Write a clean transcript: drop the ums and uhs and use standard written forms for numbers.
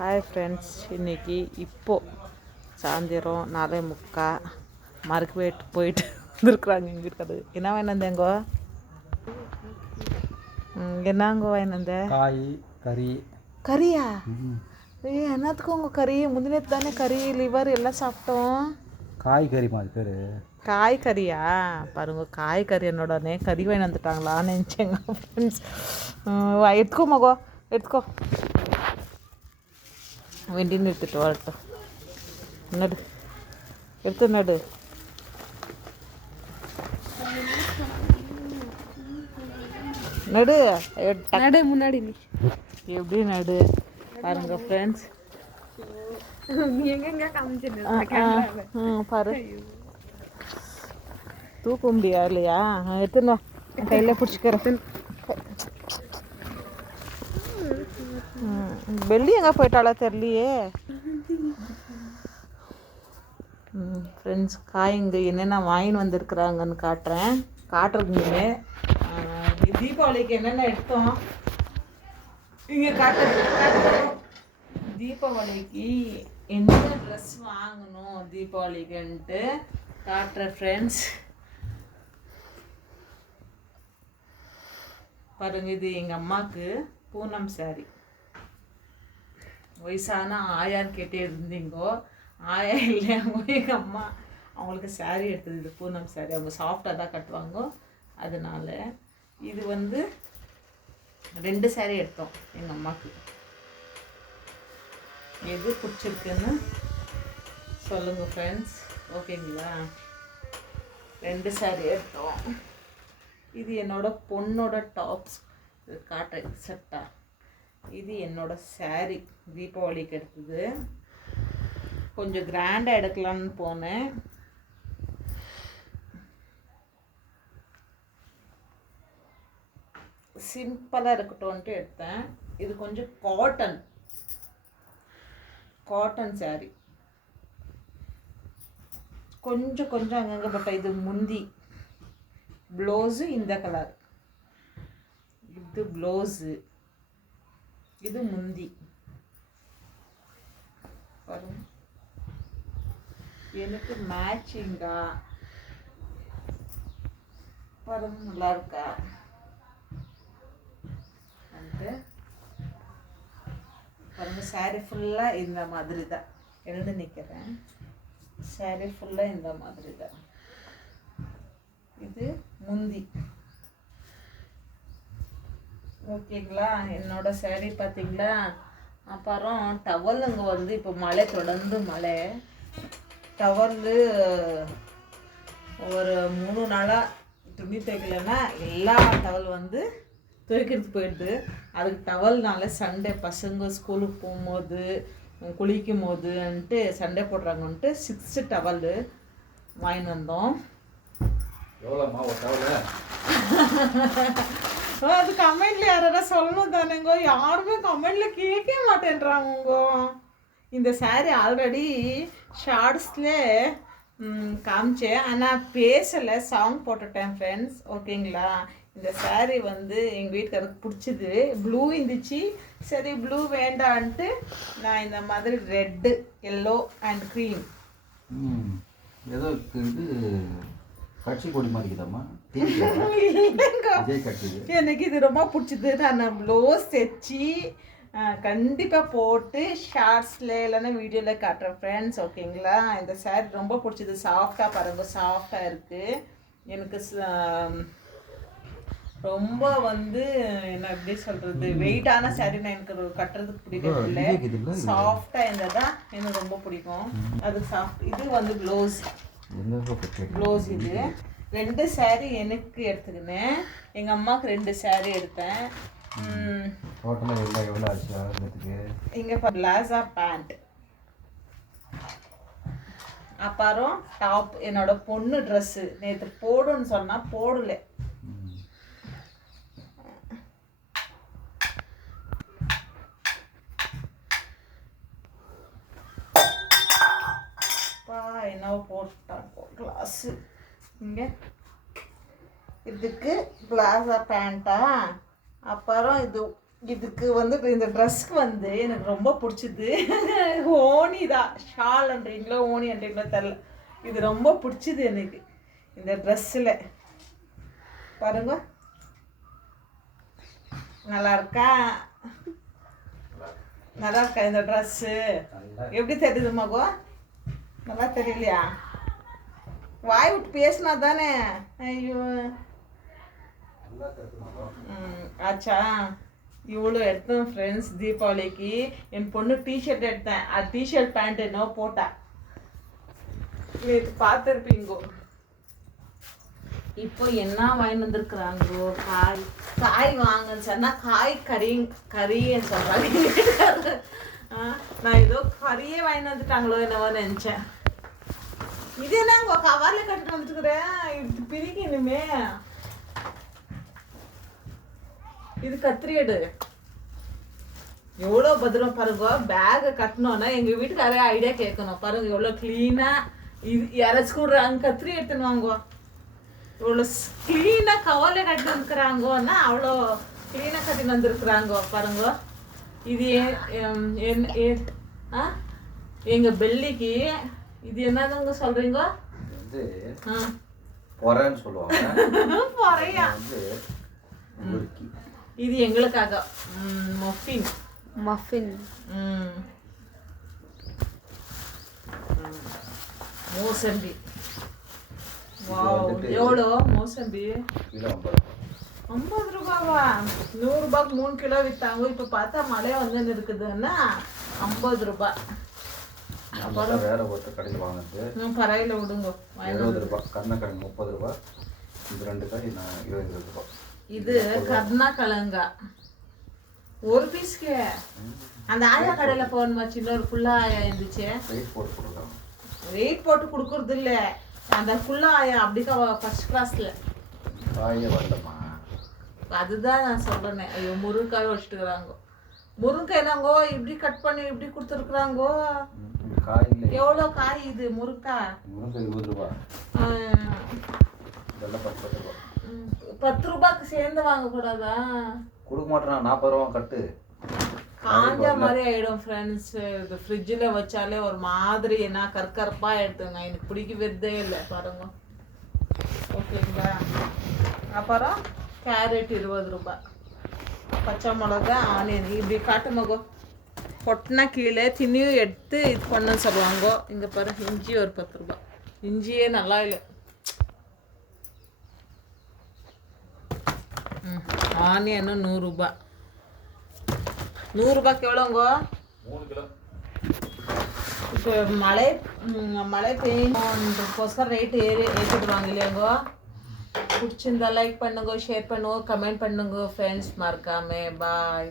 Hi friends, இன்றைக்கி இப்போது சாயந்தரம் 4:45 மார்க்கெட் போயிட்டு வந்துருக்குறாங்க. எங்கள் வீட்டுக்கு என்ன வாங்கினந்தேங்கோ? என்னங்கோ வாங்கினந்த? காய் கறி. கறியா? என்னத்துக்கு உங்கள் கறி? முந்தினத்து தானே கறி லிவர் எல்லாம் சாப்பிட்டோம். காய்கறி மாதிரி பேர். காய்கறியா? பாருங்க, காய்கறி என்னோடனே கறி வாங்கி வந்துட்டாங்களான்னு நினச்சேங்க ஃப்ரெண்ட்ஸ். எடுத்துக்கோ மகோ, எடுத்துக்கோ. வெண்டின்னு எடுத்துட்டு வரட்டும். நடு, எடுத்து நடு. நடு நடு, முன்னாடி நீ எப்படி நடு பாருங்க ஃப்ரெண்ட்ஸ். பாரு, தூக்க முடியா இல்லையா? எடுத்துன்னு கையில் பிடிச்சிக்கிறேன். வெள்ளி எங்கே போயிட்டாலோ தெரியலையே. ஃப்ரெண்ட்ஸ், காய்ங்க என்னென்ன வாங்கின்னு வந்திருக்குறாங்கன்னு காட்டுறதுங்க. தீபாவளிக்கு என்னென்ன எடுத்தோம் இங்கே காட்டுறோம். தீபாவளிக்கு என்னென்ன ட்ரெஸ் வாங்கணும் தீபாவளிக்குன்ட்டு காட்டுறேன் ஃப்ரெண்ட்ஸ். பாருங்க, இது எங்கள் அம்மாவுக்கு பூனம் சாரி. வயசான ஆயான்னு கேட்டே இருந்தீங்கோ. ஆயா இல்லையாங்கோ, எங்கள் அம்மா. அவங்களுக்கு சாரீ எடுத்தது, இது பூனம் சாரி. அவங்க சாஃப்டாக தான் கட்டுவாங்க. அதனால இது 2 சாரீ எடுத்தோம் எங்கள் அம்மாவுக்கு. எது பிடிச்சிருக்குன்னு சொல்லுங்கள் ஃப்ரெண்ட்ஸ், ஓகேங்களா? 2 சாரீ எடுத்தோம். இது என்னோட பொண்ணோட டாப்ஸ் காட்டுறேன் செட்டா. இது என்னோட சாரீ தீபாவளிக்கு எடுத்தது. கொஞ்சம் கிராண்டாக எடுக்கலான்னு போனேன். சிம்பிளாக இருக்கட்டும்ன்ட்டு எடுத்தேன். இது கொஞ்சம் காட்டன் சாரீ. கொஞ்சம் அங்கங்கே பட்ட. இது முந்தி, ப்ளவுஸு இந்த கலர். இது ப்ளவுஸு, இது முந்தி. பாருங்க, எனக்கு மேட்சிங்கா பாருங்க, நல்லா இருக்கா? பாருங்க, சாரீ ஃபுல்லாக இந்த மாதிரி தான். எழுந்து நிற்கிறேன். சாரீ ஃபுல்லாக இந்த மாதிரி தான். இது முந்தி, ஓகேங்களா? என்னோட சாரீ பார்த்தீங்களா? அப்புறம் டவலுங்க இப்போ மழை, தொடர்ந்து மழை. டவலு ஒரு 3 நாளாக துணி துவைக்கலைன்னா எல்லா டவல் துவைக்கிறதுக்கு போயிடுது. அதுக்கு டவல்னால சண்டே பசங்க ஸ்கூலுக்கு போகும்போது குளிக்கும் போதுன்ட்டு சண்டே போடுறாங்கன்ட்டு 6 டவலு வாங்கிட்டு வந்தோம். அது கமெண்ட்ல யாராவது சொல்லணும் தானேங்கோ. யாருமே கமெண்ட்ல கேட்க மாட்டேன்றாங்கோ. இந்த சாரீ ஆல்ரெடி ஷார்ட்ஸில் காமிச்சேன், ஆனால் பேசலை, சாங் போட்டுட்டேன் ஃப்ரெண்ட்ஸ், ஓகேங்களா? இந்த சாரீ எங்கள் வீட்டுக்காரருக்கு பிடிச்சிது. ப்ளூ இருந்துச்சு. சரி, ப்ளூ வேண்டான்ட்டு நான் இந்த மாதிரி ரெட்டு, எல்லோ அண்ட் க்ரீம். ஏதோ கட்சி கொடி மாதிரிதாம்மா. எனக்கு இது ரொம்ப பிடிச்சிது. நான் ப்ளவுஸ் தைச்சி கண்டிப்பாக போட்டு ஷார்ட்ஸில் இல்லைன்னா வீடியோவில் காட்டுறேன் ஃப்ரெண்ட்ஸ், ஓகேங்களா? இந்த சாரீ ரொம்ப பிடிச்சிது. சாஃப்டாக பாருங்க, சாஃப்டாக இருக்குது. எனக்கு ரொம்ப என்ன எப்படி சொல்கிறது, வெயிட்டான சாரீனா எனக்கு கட்டுறதுக்கு பிடிக்கிறது இல்லை. சாஃப்டாக இருந்தால் தான் எனக்கு ரொம்ப பிடிக்கும். அது சாஃப்ட். இது ப்ளவுஸ். இது 2 சாரீ எனக்கு எடுத்துக்கினேன். எங்கள் அம்மாவுக்கு 2 சாரீ எடுத்தேன். இங்கே பிளாசா பேண்ட், அப்புறம் டாப். என்னோட பொண்ணு ட்ரெஸ்ஸு நேற்று போடுன்னு சொன்னால் போடலை. என்ன போட்டாங்க கிளாஸு இங்கே. இதுக்கு பிளாசா பேண்ட்டா, அப்புறம் இது இதுக்கு வந்து இந்த ட்ரெஸ்க்கு வந்து எனக்கு ரொம்ப பிடிச்சது ஓனி தான். ஷால்ன்றீங்களோ ஓனின்றீங்களோ தெரில, இது ரொம்ப பிடிச்சது எனக்கு இந்த ட்ரெஸ்ஸில். பாருங்க நல்லா இருக்கா? நல்லா இருக்கா இந்த ட்ரெஸ்ஸு? எப்படி தெரியுது மகோ? நல்லா தெரியலையா? வாய் விட்டு பேசினா தானே. ஐயோ ஆச்சா. இவ்வளோ எடுத்தேன் ஃப்ரெண்ட்ஸ் தீபாவளிக்கு. என் பொண்ணு டிஷர்ட் எடுத்தேன், அது டிஷர்ட் பேண்ட் என்ன போட்டா நேற்று பார்த்துருப்பீங்கோ. இப்போ என்ன வாங்கிட்டு வந்துருக்குறாங்கோ? காய் வாங்கன்னு சொன்னா கறின்னு சொல்றாங்க. நான் ஏதோ கறியே வாங்கிட்டு வந்துட்டாங்களோ என்னவோ நினைச்சேன். இது என்ன உங்க கவர்ல கட்டிட்டு வந்துட்டுக்கிறேன், இது பிரிக்கணுமே. இது கத்திரிடு எவ்வளோ பத்திரம் பாருங்க. பேகை கட்டணும்னா எங்கள் வீட்டுக்காரே ஐடியா கேட்கணும். பாருங்க எவ்வளோ க்ளீனாக இது யாராச்சும் கூடுறாங்க. கத்திரி எடுத்துன்னு வாங்கோ. இவ்வளோ க்ளீனாக கவலை கட்டி வந்துக்கிறாங்கன்னா அவ்வளோ க்ளீனாக கட்டின்னு வந்துருக்குறாங்கோ பாருங்க. இது எங்கள் பெல்லிக்கு இது என்னதுங்க சொல்கிறீங்க? பொறைன்னு சொல்லுவாங்க. பொறையா? இது எங்களுக்காக மஃபின். மோசம்பி. வாவ் எவ்வளோ மோசம்பி? 50 ரூபாவா? 100 ரூபாய்க்கு 3 கிலோ விற்றாங்க. இப்போ பார்த்தா மழை வந்து இருக்குதுன்னா 50 ரூபாய். அப்புறம் வேற ஒருத்தர் கடையில் வாங்கினது பரவாயில்ல விடுங்க. 70 ரூபாய். கருணக்கிழங்கு 30 ரூபாய். இது 2 காய் 20 ரூபாய். இது கருணக்கிழங்கா ஒரு பீஸ்க்கு. அந்த ஆயா கடையில் போகணுமா? சின்ன ஒரு ஃபுல்லா ஆயா இருந்துச்சு. வெயிட் போட்டு கொடுக்குறது இல்லை, அந்த ஃபுல்லா ஆயா அப்படிக்கா ஃபர்ஸ்ட் கிளாஸ்ல. அதுதான் நான் சொல்றேன். ஐயோ முருங்காய் வச்சுட்டுக்கிறாங்க. முருங்காய் என்னங்கோ இப்படி கட் பண்ணி இப்படி கொடுத்துருக்குறாங்கோ. எவ்வளோ காய் இது முருங்காய்? 20 ரூபாய். 10 ரூபாய்க்கு சேர்ந்து வாங்க கூடாதா? கொடுக்க மாட்டேன். 40 ரூபா கட்டு. காஞ்ச மாதிரி ஆயிடும் ஃப்ரெண்ட்ஸ். இது ஃப்ரிட்ஜில் வச்சாலே ஒரு மாதிரி என்ன கற்கரப்பா எடுத்துங்க. எனக்கு பிடிக்கவே இல்லை பாருங்க. ஓகேங்களா? அப்புறம் கேரட் 20 ரூபாய். பச்சை மிளகா ஆனியன் இப்படி காட்டு மகம் பொட்டினா கீழே திணியும் எடுத்து இது பண்ண சொல்லுவாங்க. இங்கே பாரு இஞ்சி ஒரு 10 ரூபாய். இஞ்சியே நல்லா இல்லை. ஆனியனும் 100 ரூபாய். 100 ரூபாய்க்கு எவ்வளோங்கோ? 3 கிலோ. இப்போ மழை பெய்யும்போது ரேட்டு ஏற்றிடுவாங்க இல்லையாங்கோ? பிடிச்சிருந்தா லைக் பண்ணுங்க, ஷேர் பண்ணுங்க, கமெண்ட் பண்ணுங்க ஃப்ரெண்ட்ஸ். மறக்காம பாய்.